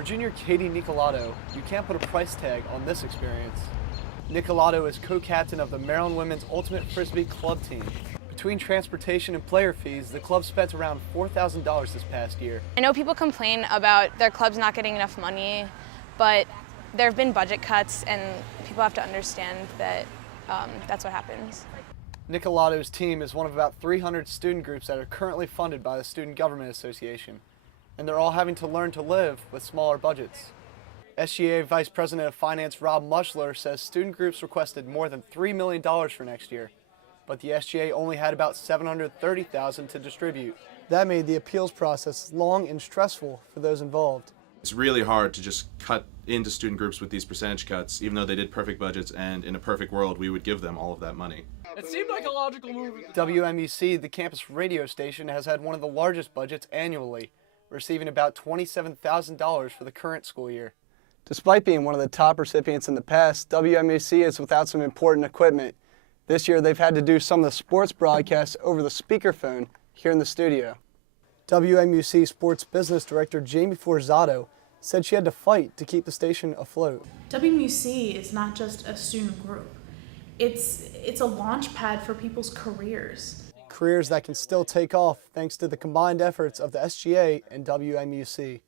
For junior Katie Nicolato, you can't put a price tag on this experience. Nicolato is co-captain of the Maryland Women's Ultimate Frisbee Club team. Between transportation and player fees, the club spent around $4,000 this past year. I know people complain about their clubs not getting enough money, but there have been budget cuts and people have to understand that that's what happens. Nicolato's team is one of about 300 student groups that are currently funded by the Student Government Association, and they're all having to learn to live with smaller budgets. SGA Vice President of Finance Rob Mushler says student groups requested more than $3 million for next year, but the SGA only had about $730,000 to distribute. That made the appeals process long and stressful for those involved. It's really hard to just cut into student groups with these percentage cuts, even though they did perfect budgets, and in a perfect world we would give them all of that money. It seemed like a logical move. WMUC, the campus radio station, has had one of the largest budgets annually, receiving about $27,000 for the current school year. Despite being one of the top recipients in the past, WMUC is without some important equipment. This year they've had to do some of the sports broadcasts over the speakerphone here in the studio. WMUC Sports Business Director Jamie Forzato said she had to fight to keep the station afloat. WMUC is not just a student group. It's a launch pad for people's careers. Careers that can still take off thanks to the combined efforts of the SGA and WMUC.